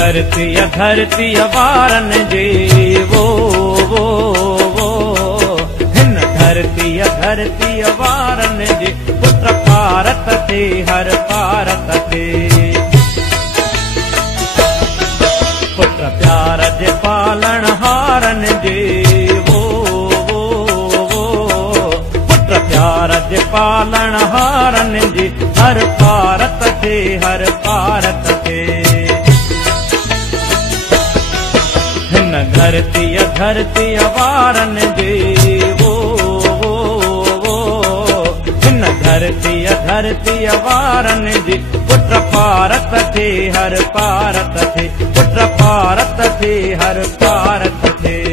धरती वारन जे वो हिन धरती वारन जे पुत्र भारत थे हर भारत थे पुत्र प्यार जे पालन हारन जे वो पुत्र प्यार जे पालन हारन जे हर भारत थे हर भारत थे धरती वारन जे वो हिन धरती वारन जे पुत्र भारत थे हर भारत थे पुत्र भारत थे हर भारत थे।